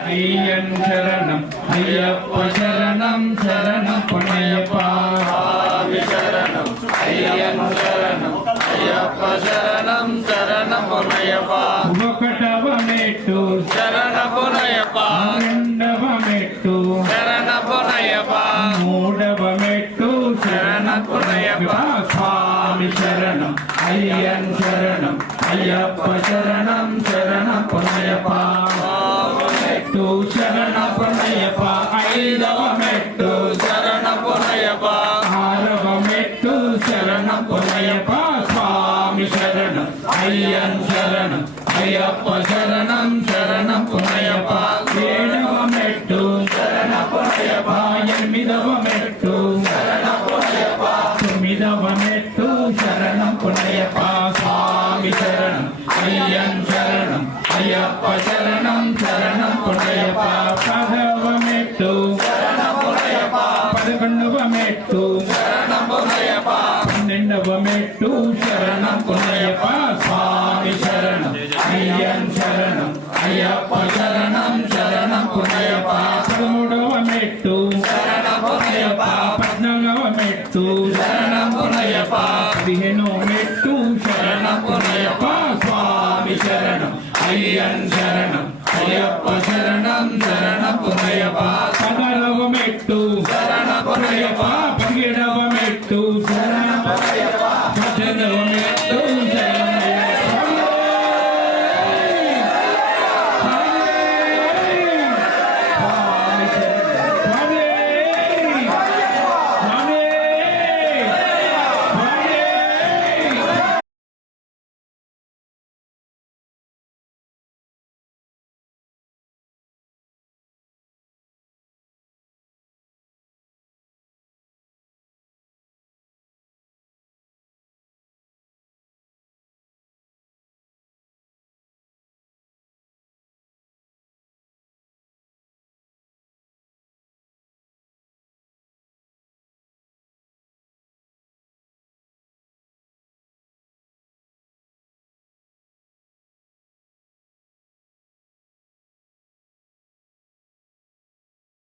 అయ్యన్ శరణం అయ్యప్ప శరణం శరణం పొన్నయ్యప్ప స్వామి శరణం అయ్యన్ శరణం అయ్యప్ప శరణం శరణం పొన్నయ్యప్ప ఒకటవ మెట్టు శరణ పొన్నయ్యప్ప రెండవ మెట్టు శరణ పొన్నయ్యప్ప మూడవ మెట్టు శరణ పొన్నయ్యప్ప స్వామి శరణం అయ్యన్ శరణం అయ్యప్ప శరణం శరణం పొన్నయ్యప్ప మెట్టు శరణ పొన్నయ్యప్ప ఐదవ మెట్టు శరణ పొన్నయ్యప్ప ఆరవ మెట్టు శరణ పొన్నయ్యప్ప స్వామి శరణం అయ్యన్ శరణం అయ్యప్ప శరణం శరణం పొన్నయ్యప్ప ఏడవ మెట్టు శరణ పొన్నయ్యప్ప ఎనిమిదవ మెట్టు శరణ పొన్నయ్యప్ప తొమ్మిదవ మెట్టు శరణం పొన్నయ్యప్ప స్వామి శరణం అయ్యన్ శరణం అయ్యప్ప శరణం శరణం పొన్నయ్యప్ప పదవ మెట్టు శరణ పొన్నయ్యప్ప 11వ మెట్టు శరణ పొన్నయ్యప్ప 12వ మెట్టు శరణం పొన్నయ్యప్ప స్వామి శరణం అయ్యన్ శరణం అయ్యప్ప శరణం శరణం పొన్నయ్యప్ప 13వ మెట్టు శరణ పొన్నయ్యప్ప 14వ మెట్టు శరణం పొన్నయ్యప్ప 15వ మెట్టు శరణం పొన్నయ్యప్ప స్వామి శరణం అయ్యన్ శరణం అయ్యప్ప శరణం శరణం పొన్నయ్యప్ప